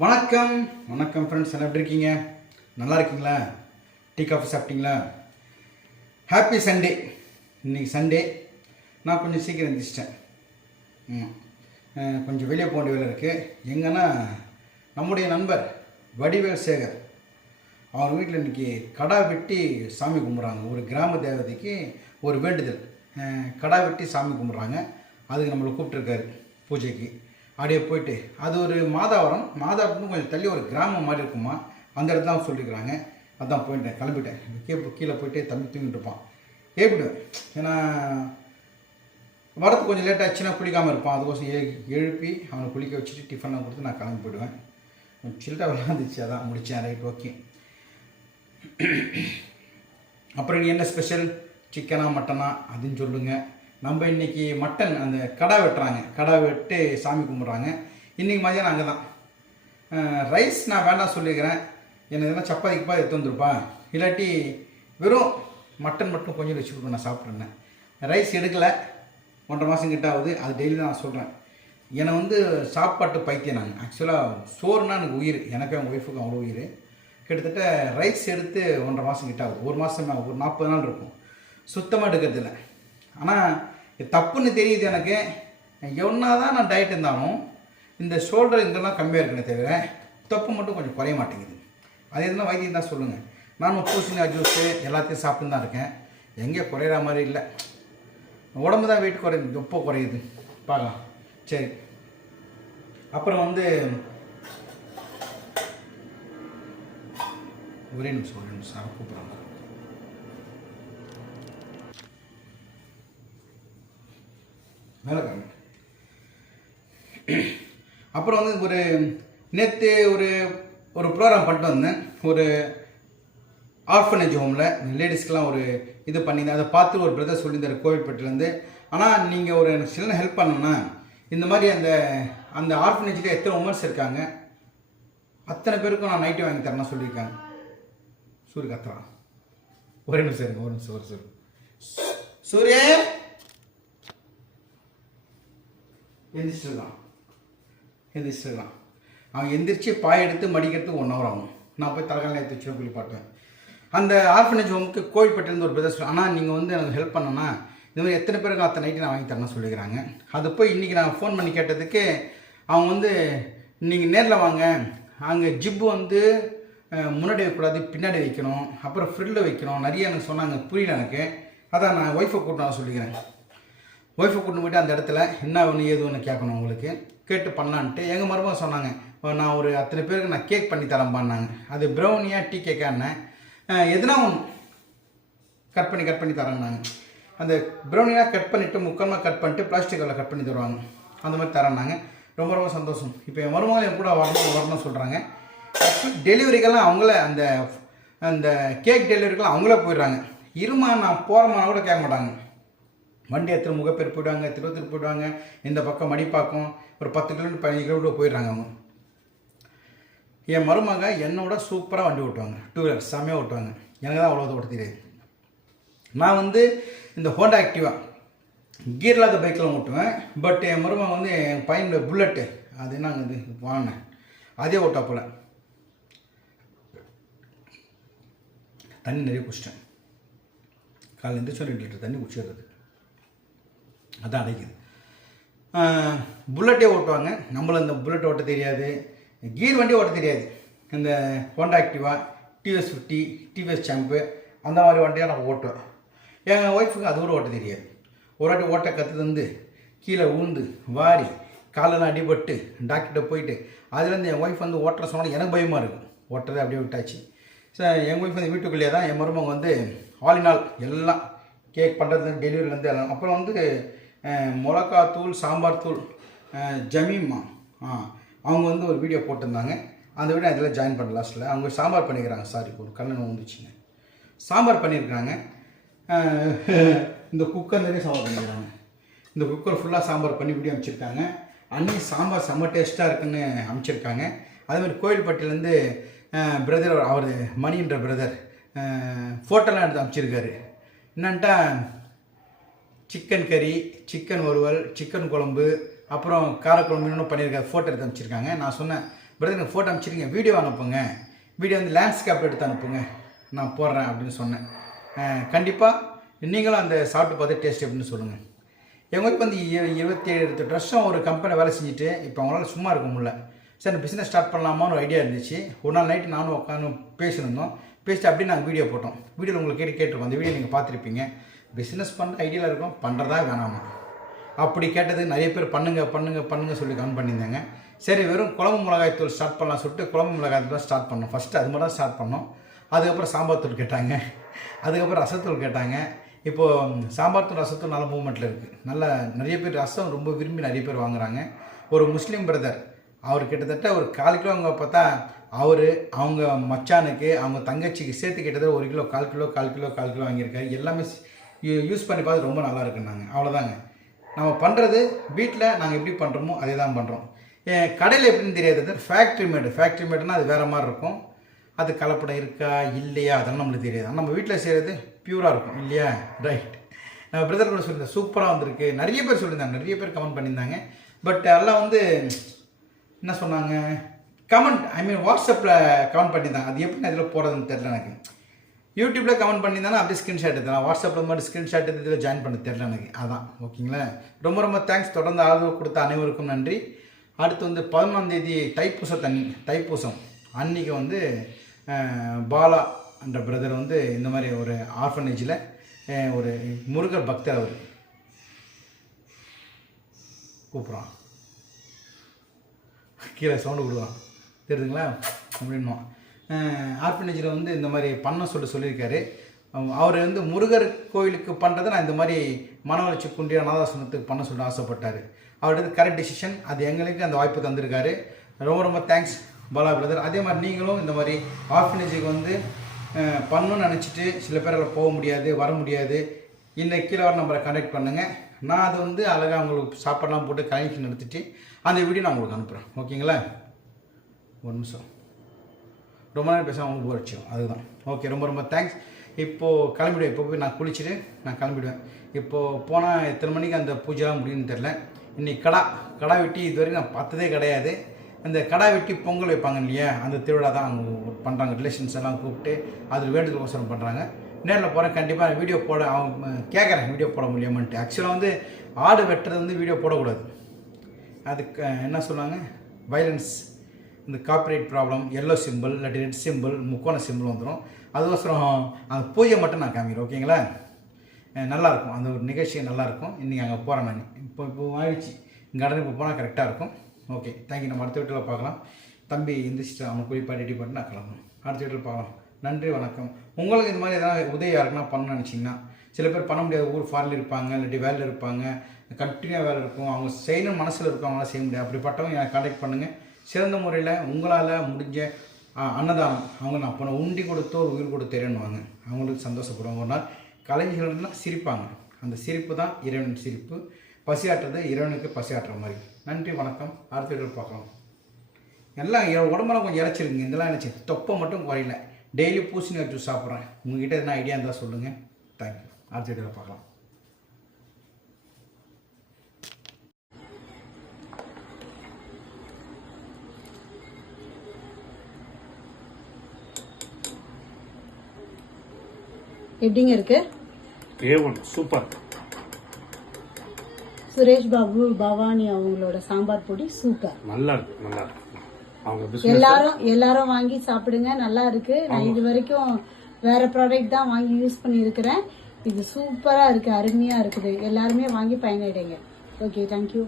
வணக்கம். வணக்கம் ஃப்ரெண்ட்ஸ் எல்லாம் எப்படி இருக்கீங்க? நல்லா இருக்கீங்களா? டீ காஃபி சாப்பிட்டீங்களா? ஹாப்பி சண்டே இன்னைக்கு சண்டே நான் கொஞ்சம் சீக்கிரம் எந்திரிச்சிட்டேன். ம். கொஞ்சம் வெளியே போக வேண்டிய வேலை இருக்குது எங்கன்னா நம்முடைய நண்பர் வடிவேல் சேகர். அவர் வீட்டில் இன்னைக்கு கடா வெட்டி சாமி கும்பிட்றாங்க. ஒரு கிராம தேவதைக்கு ஒரு வேண்டுதல். கடா வெட்டி சாமி கும்பிட்றாங்க. அதுக்கு நம்மளை கூப்பிட்ருக்காரு பூஜைக்கு. அப்படியே போயிட்டு அது ஒரு மாதாவரம். மாதாவரத்துக்கு கொஞ்சம் தள்ளி ஒரு கிராமம் மாதிரி இருக்குமா? அந்த இடத்துல தான் சொல்லியிருக்கிறாங்க அதான் போயிட்டேன் கிளம்பிட்டேன். கீழே கீழே போயிட்டு தம்பி தூங்கிட்டு இருப்பான். ஏப்பிடுவேன் ஏன்னா வரத்து கொஞ்சம் லேட் ஆச்சுன்னா குளிக்காமல் இருப்பான். அதுக்கோசம் எழு எழுப்பி அவனை குளிக்க வச்சுட்டு டிஃபன்லாம் கொடுத்து நான் கிளம்பி போயிடுவேன். சில்ட்டாக விளாண்டுச்சு அதான் முடித்தேன் ரைட் ஓகே அப்புறம் என்ன ஸ்பெஷல் சிக்கனா மட்டனா அதுன்னு சொல்லுங்கள் நம்ம இன்னைக்கு மட்டன் அந்த கடா வெட்டுறாங்க. கடா வெட்டு சாமி கும்பிட்றாங்க. இன்றைக்கி மதியானம் அங்கே தான் ரைஸ் நான் வேண்டாம் சொல்லியிருக்கிறேன் எனக்கு எதனா சப்பாத்திக்குப்பா எடுத்து வந்துருப்பா. இல்லாட்டி வெறும் மட்டன் மட்டும் கொஞ்சம் வச்சு கொடுக்க நான் சாப்பிட்றேன் ரைஸ் எடுக்கலை. ஒன்றரை மாதம் கிட்ட ஆகுது. அது டெய்லி தான் நான் சொல்கிறேன் என்னை வந்து சாப்பாட்டு பைத்தியம் நான். ஆக்சுவலாக சோறுனா எனக்கு உயிர். எனக்கு அவங்க ஒய்ஃபுக்கும் அவ்வளோ உயிர். கிட்டத்தட்ட ரைஸ் எடுத்து ஒன்றரை மாதம் கிட்ட ஆகுது. ஒரு மாதம் ஒரு நாற்பது நாள் இருக்கும். சுத்தமாக எடுக்கிறதில்ல. ஆனால் தப்புன்னு தெரியுது எனக்கு. என்ன தான் நான் டயட் இருந்தாலும் இந்த ஷோல்டர் இதெல்லாம் கம்மியாக இருக்குன்னு தவிர தப்பு மட்டும் கொஞ்சம் குறைய மாட்டேங்குது. அது எதுனா வைத்தியம் தான் சொல்லுங்கள் நானும் பூசணிக்காய் ஜூஸு எல்லாத்தையும் சாப்பிட்டு தான் இருக்கேன். எங்கே குறையிற மாதிரி இல்லை. உடம்பு தான் வெயிட் குறையுது. தொப்பை குறையுது. பார்க்கலாம். சரி. அப்புறம் வந்து ஒரே நிமிஷம் ஒரே நிமிஷம். கூப்பிட்றாங்க மேலே வேலைக்காரன் அப்புறம் வந்து ஒரு நேற்று ஒரு ஒரு ப்ரோக்ராம் பண்ணிட்டு வந்தேன். ஒரு ஆர்ஃபனேஜ் ஹோமில் லேடிஸ்க்கெலாம் ஒரு இது பண்ணியிருந்தேன். அதை பார்த்து ஒரு பிரதர் சொல்லியிருந்தார் கோவில்பட்டிலேருந்து ஆனால் நீங்கள் ஒரு எனக்கு சின்ன ஹெல்ப் பண்ணணும்னா இந்த மாதிரி அந்த அந்த ஆர்ஃபனேஜில் எத்தனை உமர்ஸ் இருக்காங்க? அத்தனை பேருக்கும் நான் நைட்டு வாங்கி தரேன்னு சொல்லியிருக்காங்க. சூரிய கத்துறான் ஒரே நிமிஷம் இருங்க ஒரு நிமிஷம் ஒரு நிமிஷம். சூரிய! எந்திரிச்சிடலாம். எந்திரிச்சிடலாம். அவன் எந்திரிச்சு பாய் எடுத்து மடிக்கிறதுக்கு ஒன் ஹவர் ஆகும். நான் போய் தலைகாலம் ஏற்றி வச்சு குளிப்பாட்டுவேன். அந்த ஆர்ஃபனேஜ் ஹோமுக்கு கோவில்பட்டிலேருந்து ஒரு பிரதர்ஸ் ஆனால் நீங்கள் வந்து எனக்கு ஹெல்ப் பண்ணனா இந்த மாதிரி எத்தனை பேருக்கு அத்தனை நைட்டு நான் வாங்கி தரேன்னு சொல்லிக்கிறாங்க. அது போய் இன்றைக்கி நான் ஃபோன் பண்ணி கேட்டதுக்கு அவங்க வந்து நீங்கள் நேரில் வாங்க. அங்கே ஜிப்பு வந்து முன்னாடி வைக்கக்கூடாது பின்னாடி வைக்கணும். அப்புறம் ஃப்ரில்ல வைக்கணும். நிறைய எனக்கு சொன்னாங்க. புரியல எனக்கு. அதான் நான் ஒய்ஃபை கூட்டு சொல்லிக்கிறேன். ஒய்ஃபை கூட்டு போயிட்டு அந்த இடத்துல என்ன ஒன்று ஏது ஒன்று கேட்கணும் உங்களுக்கு? கேட்டு பண்ணலான்ட்டு எங்கள் மருமகன் சொன்னாங்க நான் ஒரு அத்தனை பேருக்கு நான் கேக் பண்ணி தரம்பான்னாங்க அது ப்ரௌனியாக டீ கேக்கான்னு எதுனா ஒன்று கட் பண்ணி கட் பண்ணி தரேன்னாங்க. அந்த ப்ரௌனியாக கட் பண்ணிவிட்டு முக்கமாக கட் பண்ணிட்டு பிளாஸ்டிக்கில் கட் பண்ணி தருவாங்க. அந்த மாதிரி தரேன்னாங்க. ரொம்ப ரொம்ப சந்தோஷம். இப்போ என் மருமகள் என் கூட வரணும் வரணும்னு சொல்கிறாங்க டெலிவரிக்கெல்லாம் அவங்கள அந்த அந்த கேக் டெலிவரிக்கெல்லாம் அவங்களே போயிடுறாங்க. இருமா நான் போகிறமான கூட கேட்க மாட்டாங்க. வண்டி எடுத்துகிற முகப்பேர் போயிடுவாங்க திருவத்தூர் போயிடுவாங்க இந்த பக்கம் மடிப்பாக்கம் ஒரு பத்து கிலோமீட்டர் பதினஞ்சு கிலோமீட்டர் போயிடுறாங்க அவங்க. என் மருமக என்னோட சூப்பராக வண்டி ஓட்டுவாங்க டூ வீலர் செம்மையாக ஓட்டுவாங்க. எனக்கு தான் அவ்வளோ ஓட்ட தெரியாது. நான் வந்து இந்த ஹோண்டா ஆக்டிவா கீர் இல்லாத பைக்கில் ஓட்டுவேன் பட் என் மருமகன் வந்து என் பையனோட புல்லட்டு அது என்ன இது வாங்கினேன் அதே ஓட்டா போல. தண்ணி நிறைய குடிச்சிட்டேன். காலையில் எந்திரிச்சு ரெண்டு லிட்டர் தண்ணி குடிச்சிடுறது அதான் அடைக்குது. புல்லட்டே ஓட்டுவாங்க. நம்மளும் இந்த புல்லட் ஓட்ட தெரியாது. கீர் வண்டி ஓட்ட தெரியாது. இந்த Honda Activa TVS fifty TVS champ அந்த மாதிரி வண்டியாக நான் ஓட்டுவேன். என் ஒய்ஃபுக்கு அது கூட ஓட்ட தெரியாது. ஒரு வாட்டி ஓட்ட கற்று கீழே ஊந்து வாரி காலெல்லாம் அடிபட்டு டாக்டர்கிட்ட போயிட்டு அதுலேருந்து என் ஒய்ஃப் வந்து ஓட்டுற சொன்னால் எனக்கு பயமாக இருக்கும். ஓட்டுறதை அப்படியே விட்டாச்சு. சார் எங்கள் ஒய்ஃப் வந்து வீட்டுக்குள்ளேயே தான் என் மருமக வந்து ஆல் இன் ஆல் எல்லாம் கேக் பண்ணுறது டெலிவரிலேருந்து எல்லாம் அப்புறம் வந்து மிளகாத்தூள் சாம்பார் தூள் அஹ், ஜமீமா ஆ அவங்க வந்து ஒரு வீடியோ போட்டிருந்தாங்க. அந்த வீடியோ அதில் ஜாயின் பண்ண லாஸ்ட்டில் அவங்க சாம்பார் பண்ணிக்கிறாங்க சாரி ஒரு கல்லணை வந்துச்சுங்க. சாம்பார் பண்ணியிருக்காங்க அஹ், இந்த குக்கர் நிறைய சாம்பார் பண்ணிக்கிறாங்க. இந்த குக்கர் ஃபுல்லாக சாம்பார் பண்ணி வீடியோ அமைச்சிருக்காங்க அன்னைக்கு சாம்பார் செம்ம டேஸ்ட்டாக இருக்குன்னு அமைச்சிருக்காங்க அதே மாதிரி கோயில்பட்டிலேருந்து பிரதர் அவர் மணின்ற பிரதர் ஃபோட்டோலாம் எடுத்து அமைச்சிருக்காரு என்னன்ட்டா சிக்கன் கறி சிக்கன் வறுவல் சிக்கன் குழம்பு அப்புறம் காரக்குழம்பு இன்னும் பண்ணியிருக்காரு ஃபோட்டோ எடுத்து அமைச்சிருக்காங்க நான் சொன்னேன் பிரதர் எனக்கு ஃபோட்டோ அனுப்பிச்சிருங்க வீடியோ அனுப்புங்க. வீடியோ வந்து லேண்ட்ஸ்கேப் எடுத்து அனுப்புங்க. நான் போடுறேன் அப்படின்னு சொன்னேன். கண்டிப்பாக நீங்களும் அந்த சாப்பிட்டு பார்த்து டேஸ்ட் எப்படின்னு சொல்லுங்கள் எங்கள் வந்து இரு- இருபத்தி ஏழு வருஷம் ஒரு கம்பெனி வேலை செஞ்சுட்டு இப்போ அவங்களால சும்மா இருக்க முடியல. சரி பிஸ்னஸ் ஸ்டார்ட் பண்ணலாமான்னு ஒரு ஐடியா இருந்துச்சு. ஒரு நாள் நைட்டு நானும் உட்காந்து பேசியிருந்தோம் பேசிட்டு அப்படியே நாங்கள் வீடியோ போட்டோம். வீடியோவில் உங்களுக்கு கேட்டு கேட்டிருக்கோம். அந்த வீடியோ நீங்கள் பார்த்துருப்பீங்க. பிஸ்னஸ் பண்ண ஐடியாவில் இருக்கும் பண்ணுறதா வேணாமா? அப்படி கேட்டது நிறைய பேர் பண்ணுங்க பண்ணுங்க பண்ணுங்க சொல்லி கமெண்ட் பண்ணியிருந்தாங்க. சரி வெறும் குழம்பு மிளகாய் தூள் ஸ்டார்ட் பண்ணலாம் சொல்லிட்டு குழம்பு மிளகாய் தூள் ஸ்டார்ட் பண்ணோம். ஃபஸ்ட்டு அது மட்டும் தான் ஸ்டார்ட் பண்ணோம். அதுக்கப்புறம் சாம்பார் தூள் கேட்டாங்க. அதுக்கப்புறம் ரசத்தூள் கேட்டாங்க. இப்போது சாம்பார் தூள் ரசத்தூள் நல்ல மூவ்மெண்ட்டில் இருக்குது நல்ல நிறைய பேர் ரசம் ரொம்ப விரும்பி நிறைய பேர் வாங்குறாங்க. ஒரு முஸ்லீம் பிரதர் அவர் கிட்டத்தட்ட ஒரு கால் கிலோ அவங்க பார்த்தா அவர் அவங்க மச்சானுக்கு அவங்க தங்கச்சிக்கு சேர்த்து கிட்டத்தட்ட ஒரு கிலோ கால் கிலோ கால் கிலோ கால் கிலோ வாங்கியிருக்காரு. எல்லாமே யூஸ் பண்ணி பார்த்து ரொம்ப நல்லா இருக்குன்னாங்க. அவ்வளோதாங்க நம்ம பண்ணுறது வீட்டில் நாங்கள் எப்படி பண்ணுறோமோ அதே தான் பண்ணுறோம் கடையில் எப்படின்னு தெரியாது. ஃபேக்ட்ரி மேடு ஃபேக்ட்ரி மேடுனா அது வேறு மாதிரி இருக்கும். அது கலப்படம் இருக்கா இல்லையா அதெல்லாம் நம்மளுக்கு தெரியாது. நம்ம வீட்டில் செய்கிறது பியூராக இருக்கும். இல்லையா? ரைட் நம்ம பிரதர் கூட சொல்லியிருந்தேன் சூப்பராக வந்திருக்கு. நிறைய பேர் சொல்லியிருந்தாங்க. நிறைய பேர் கமெண்ட் பண்ணியிருந்தாங்க. பட் எல்லாம் வந்து என்ன சொன்னாங்க? கமெண்ட் ஐ மீன் வாட்ஸ்அப்பில் கமெண்ட் பண்ணியிருந்தாங்க. அது எப்படி இதில் போகிறதுன்னு தெரில எனக்கு. யூடியூப்பில் கமெண்ட் பண்ணியிருந்தாலும் அப்படியே ஸ்க்ரீன்ஷாட் எடுத்தேன். வாட்ஸ்அப்பில் மாதிரி ஸ்க்ரீன்ஷாட் எடுத்து இதில் ஜாயின் பண்ண தெரில எனக்கு. அதான் ஓகேங்களா ரொம்ப ரொம்ப தேங்க்ஸ் தொடர்ந்து ஆதரவு கொடுத்த அனைவருக்கும் நன்றி. அடுத்து வந்து பதினொன்றாம் தேதி தைப்பூச தண்ணி தைப்பூசம். அன்னைக்கு வந்து பாலா என்ற பிரதர் வந்து இந்த மாதிரி ஒரு ஆர்ஃபனேஜில் ஒரு முருகர் பக்தர் அவர். கூப்பிட்றான். கீழே சவுண்டு விடுவான் தெரியுதுங்களா? அப்படின்னும் ஆர்ஃபனேஜில் வந்து இந்த மாதிரி பண்ண சொல்லி சொல்லியிருக்காரு. அவர் வந்து முருகர் கோயிலுக்கு பண்ணுறதை நான் இந்த மாதிரி மன வளர்ச்சி குன்றிய அனாதாசனத்துக்கு பண்ண சொல்லி ஆசைப்பட்டார். அவருடைய கரெக்ட் டிசிஷன் அது எங்களுக்கு அந்த வாய்ப்பு தந்திருக்காரு. ரொம்ப ரொம்ப தேங்க்ஸ் பாலா பிரதர் அதே மாதிரி நீங்களும் இந்த மாதிரி ஆர்ஃபனேஜுக்கு வந்து பண்ணணும்னு நினச்சிட்டு சில பேரால் போக முடியாது வர முடியாது. இந்த கீழே வர நம்பரை கண்டக்ட் பண்ணுங்கள் நான் அது வந்து அழகாக உங்களுக்கு சாப்பாடெலாம் போட்டு கனெக்ஷன் எடுத்துகிட்டு அந்த வீடியோ நான் உங்களுக்கு அனுப்புகிறேன் ஓகேங்களா ஒரு நிமிஷம். ரொம்ப நேரம் பேசாமல் அவங்க போர் அடிச்சிடும் அதுதான். ஓகே ரொம்ப ரொம்ப தேங்க்ஸ் இப்போது கிளம்பிடுவேன். இப்போ போய் நான் குளிச்சுட்டு நான் கிளம்பிடுவேன். இப்போது போனால் எத்தனை மணிக்கு அந்த பூஜைலாம் முடியும்னு தெரில இன்றைக்கி கடா கடா வெட்டி இதுவரைக்கும் நான் பார்த்ததே கிடையாது. அந்த கடா வெட்டி பொங்கல் வைப்பாங்க இல்லையா? அந்த திருவிழா தான் அவங்க பண்ணுறாங்க ரிலேஷன்ஸ் எல்லாம் கூப்பிட்டு அது வேண்டுதல்கோசரம் பண்ணுறாங்க நேரில் போகிறேன் கண்டிப்பாக வீடியோ போட அவங்க கேட்குறேன் வீடியோ போட முடியாமன்ட்டு. ஆக்சுவலாக வந்து ஆடு வெட்டுறது வந்து வீடியோ போடக்கூடாது. அதுக்கு என்ன சொல்லுவாங்க? வைலன்ஸ் இந்த காப்பிரைட் ப்ராப்ளம் எல்லோ சிம்பிள் இல்லாட்டி ரெட் சிம்பிள் முக்கோண சிம்பிள் வந்துடும் அதுக்கோசரம் அந்த பூஜை மட்டும் நான் காமிக்கிறேன் ஓகேங்களா நல்லாயிருக்கும் அந்த ஒரு நிகழ்ச்சி நல்லாயிருக்கும் இன்றைக்கி அங்கே போகிறேன் நான். இப்போ இப்போ ஆயிடுச்சு. இங்கே இப்போ போனால் கரெக்டாக இருக்கும். ஓகே தேங்க்யூ நம்ம அடுத்த வீட்டில் பார்க்கலாம். தம்பி எந்திரிச்சிட்டு அவனை குளிப்பாட்டி ரெடி பண்ணி நான் கிளம்பணும் அடுத்த வீட்டில் பார்க்கலாம். நன்றி வணக்கம். உங்களுக்கு இந்த மாதிரி எதாவது உதவி யாருக்குன்னா பண்ணணும்னு நினச்சிங்கன்னா சில பேர் பண்ண முடியாது ஊர் ஃபாரில் இருப்பாங்க இல்லாட்டி வேலையில் இருப்பாங்க. கண்டினியூவாக வேலை இருக்கும். அவங்க செய்யணும் மனசில் இருக்கும் செய்ய முடியாது. அப்படிப்பட்டவங்க எனக்கு கான்டாக்ட் பண்ணுங்கள் சிறந்த முறையில் உங்களால் முடிஞ்ச அன்னதானம். அவங்க நான் போன உண்டி கொடுத்தோ ஒரு உயிர் கொடுத்தேருன்னுவாங்க அவங்களுக்கு சந்தோஷப்படுவாங்க. ஒரு நாள் கலைஞர்கள்லாம் சிரிப்பாங்க. அந்த சிரிப்பு தான் இறைவன் சிரிப்பு. பசியாற்றுறது இறைவனுக்கு பசியாற்றுற மாதிரி. நன்றி வணக்கம். அடுத்த வீடியோ பார்க்கலாம். எல்லாம் என் உடம்பெல்லாம் கொஞ்சம் இறச்சிருங்க. இதெல்லாம் நினச்சி தொப்பை மட்டும் குறையல. டெய்லி பூசணி ஜூஸ் சாப்பிட்றேன். உங்ககிட்ட எதனா ஐடியா இருந்தால் சொல்லுங்கள் தேங்க்யூ அடுத்த வீடியோவில் பார்க்கலாம். எப்படிங்க இருக்கு? A one super Suresh Babu Bhavani அவங்களோட சாம்பார் பொடி சூப்பர் நல்லா இருக்கு நல்லா இருக்கு. அவங்க எல்லாரும் எல்லாரும் வாங்கி சாப்பிடுங்க நல்லா இருக்கு. நான் இது வரைக்கும் வேற ப்ராடக்ட் தான் வாங்கி யூஸ் பண்ணியிருக்கிறேன். இது சூப்பரா இருக்கு அருமையா இருக்குது. எல்லாருமே வாங்கி பயனடைங்க. Okay thank you